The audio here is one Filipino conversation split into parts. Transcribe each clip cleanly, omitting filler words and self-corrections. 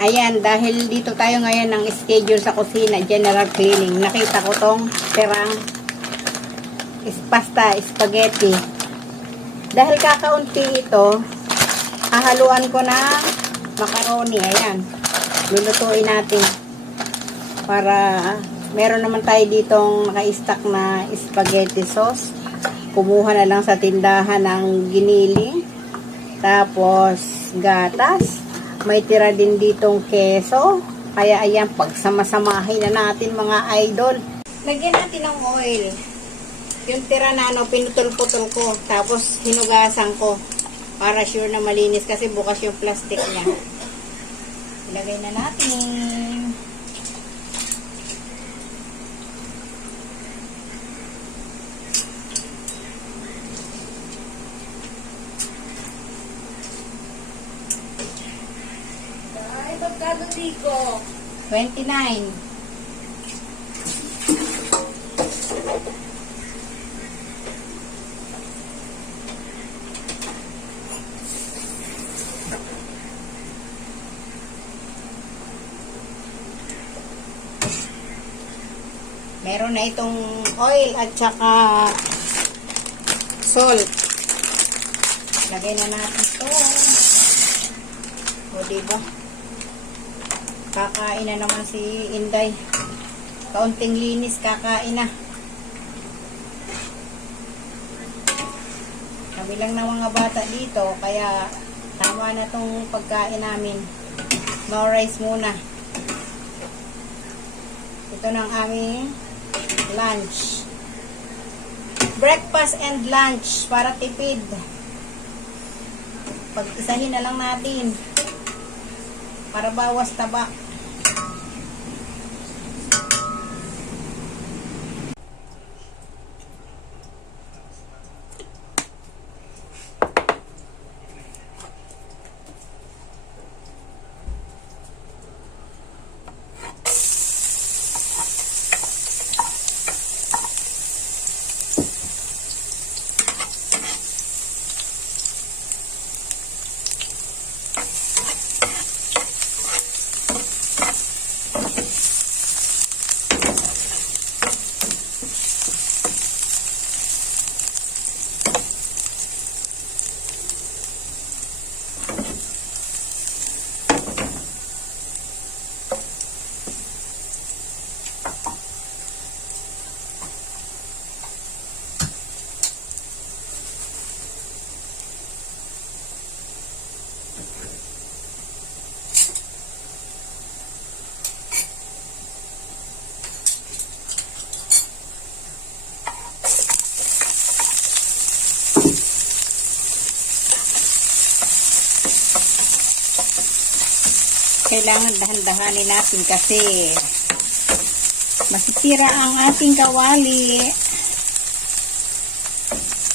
Ayan, dahil dito tayo ngayon ng schedule sa kusina, general cleaning. Nakita ko tong tirang pasta, spaghetti. Dahil kakaunti ito, hahaluan ko ng macaroni. Ayan, lulutuin natin. Para meron naman tayo ditong naka-stack na spaghetti sauce. Kumuha na lang sa tindahan ng giniling. Tapos, gatas. May tira din ditong keso. Kaya ayan, pagsamasamahin na natin mga idol. Lagyan natin ng oil. Yung tira na pinutol-putol ko. Tapos hinugasan ko. Para sure na malinis kasi bukas yung plastic niya. Ilagay na natin. Magkano Rico? 29. Meron na itong oil at saka salt. Lagay na natin ito. O diba? Kakain na naman si Inday. Kaunting linis, kakain na. Kami lang na mga bata dito, kaya tama na tong pagkain namin. No rice muna. Ito na ang aming lunch. Breakfast and lunch para tipid. Pag-isahin na lang natin para bawas taba. Kailangan dahan-dahanin natin kasi masisira ang ating kawali.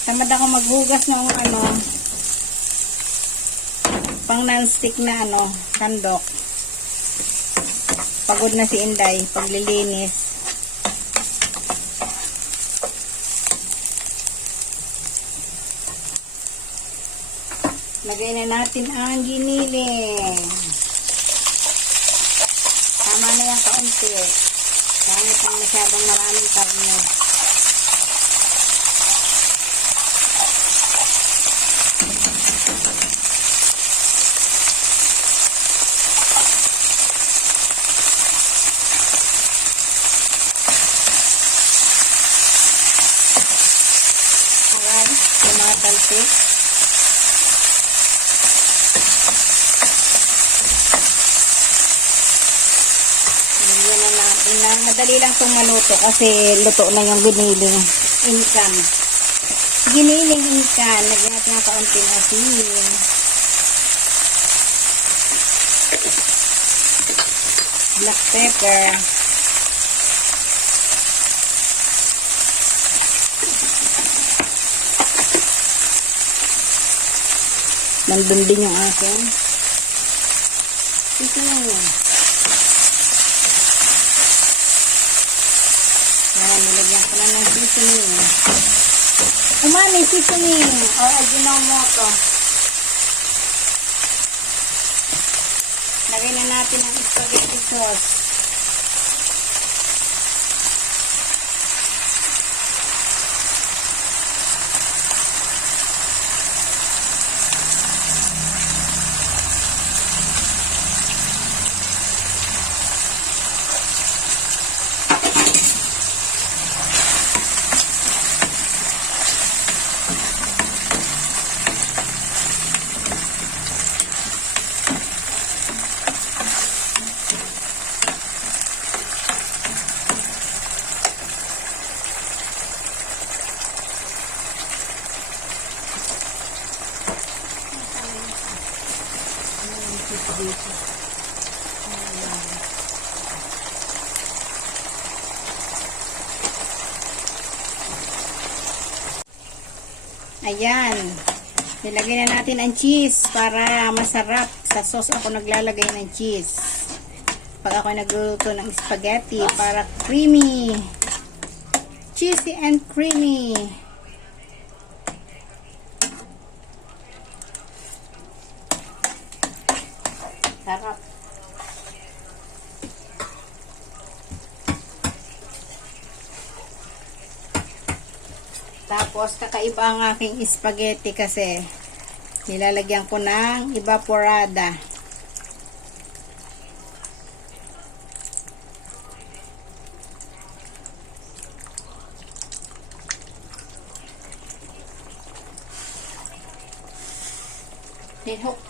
Tamad ako maghugas ng pang non-stick na sandok. Pagod na si Inday paglilinis. Lagay na natin ang giniling. Tama na yan kaunti. Kahit ang masyadong maraming karne. Alright, yung mga talpik. Madali lang itong maluto kasi luto na yung giniling inkan. Giniling inkan. Lagyan natin ng kaunting asin. Black pepper. Nandun din yung asin. Ito lang yun. Nilagyan ko na ng seasoning. Umami seasoning o Ajinomoto. Lagay na natin ang spaghetti sauce. Dito. Ayan. Nilagay na natin ang cheese para masarap. Sa sauce ako naglalagay ng cheese. Pag ako nagluluto ng spaghetti para creamy. Cheesy and creamy. Sarap. Tapos, kakaiba ang aking spaghetti kasi nilalagyan ko ng evaporada.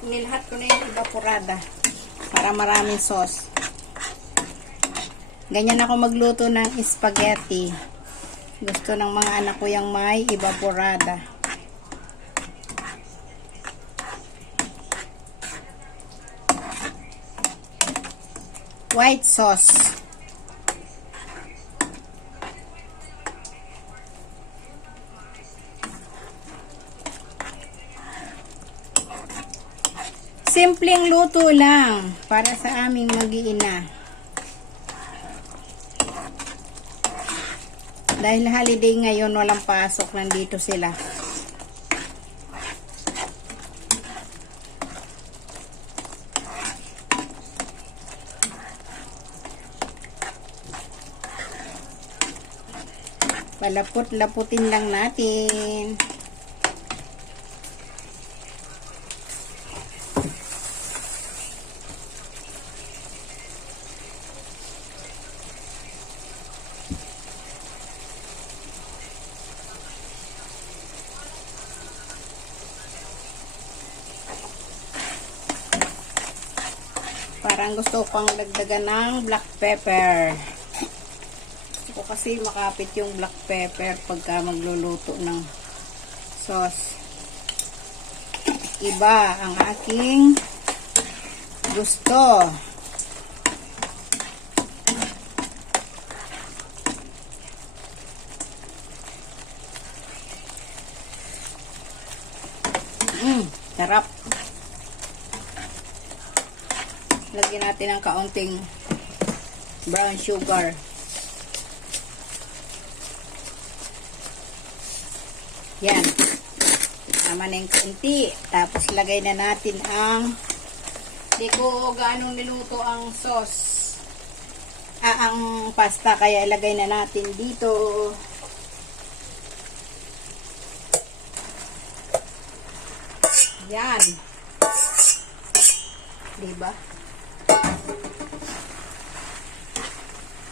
Nilhat ko na yung evaporada para maraming sauce. Ganyan ako magluto ng spaghetti. Gusto ng mga anak ko yung may evaporada. White sauce. Simpleng luto lang para sa aming mag-iina. Dahil holiday ngayon, walang pasok, nandito sila. Palapot-laputin lang natin. Parang gusto pang dagdagan ng black pepper. Gusto ko kasi makapit yung black pepper pagka magluluto ng sauce. Iba ang aking gusto. Sarap. Lagyan natin ng kaunting brown sugar. Yan. Tama na yung kaunti. Tapos lagay na natin ang hindi ko gaano niluto ang sauce. Ang pasta. Kaya ilagay na natin dito. Yan. Diba?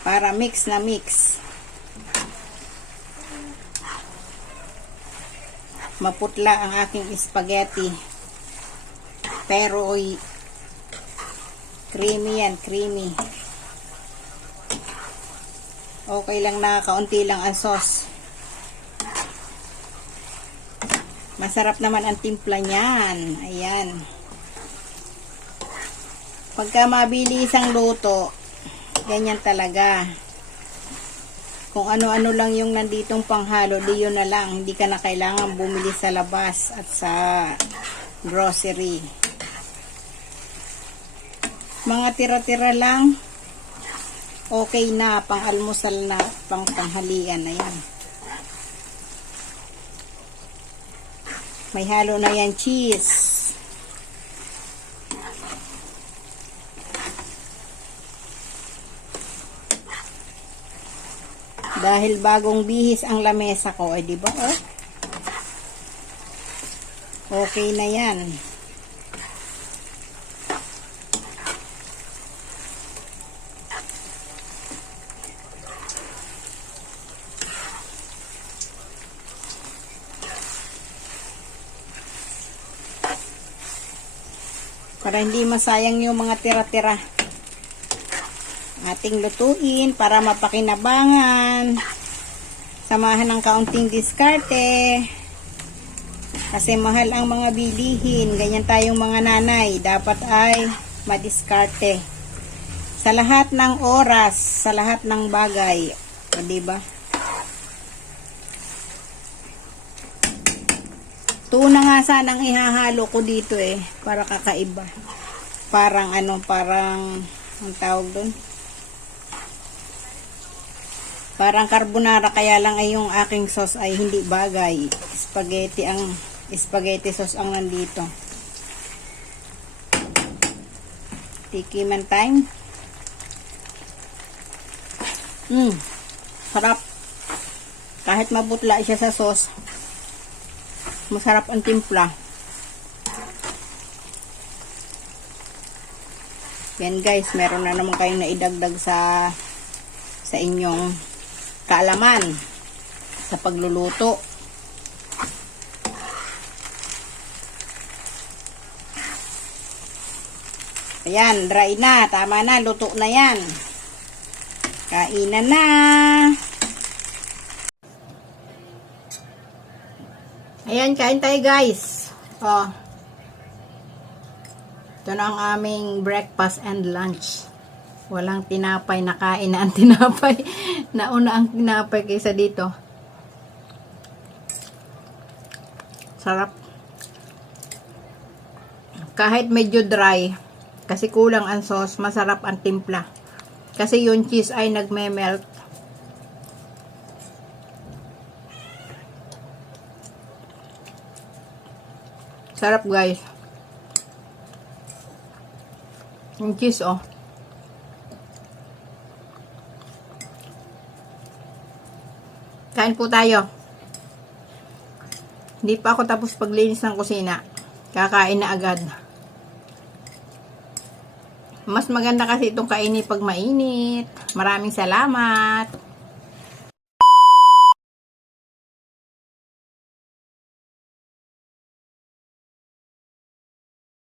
Para mix na mix. Maputla ang aking spaghetti. Pero creamy yan, creamy. Okay lang na kaunti lang ang sauce. Masarap naman ang timpla niyan. Ayan. Pagka mabilis ang luto, ganyan talaga. Kung ano-ano lang yung nanditong panghalo, di yun na lang. Hindi ka na kailangan bumili sa labas at sa grocery. Mga tira-tira lang, okay na, pang-almusal na, pang-tanghalian na yan. May halo na yan cheese. Dahil bagong bihis ang lamesa ko, di ba? Oh? Okay na yan. Para hindi masayang yung mga tira-tira. Ating lutuin para mapakinabangan. Samahan ng kaunting diskarte. Kasi mahal ang mga bilihin. Ganyan tayong mga nanay. Dapat ay madiskarte. Sa lahat ng oras, sa lahat ng bagay. O, diba? Tuna nga sanang ihahalo ko dito para kakaiba. Parang parang ang tawag doon. Parang carbonara, kaya lang ay yung aking sauce ay hindi bagay. Spaghetti sauce ang nandito. Tikiman time. Sarap. Kahit mabutla siya sa sauce, masarap ang timpla. Yan guys, meron na naman kayong naidagdag sa inyong kaalaman sa pagluluto. Ayan, dry na. Tama na, luto na yan. Kainan na. Ayan, kain tayo guys. Oh. Ito na ang aming breakfast and lunch. Walang tinapay, nakain na ang tinapay. Nauna ang tinapay kaysa dito. Sarap. Kahit medyo dry, kasi kulang ang sauce, masarap ang timpla. Kasi yung cheese ay nagme-melt. Sarap guys. Yung cheese Kain po tayo. Hindi pa ako tapos paglinis ng kusina. Kakain na agad. Mas maganda kasi itong kainin pag mainit. Maraming salamat.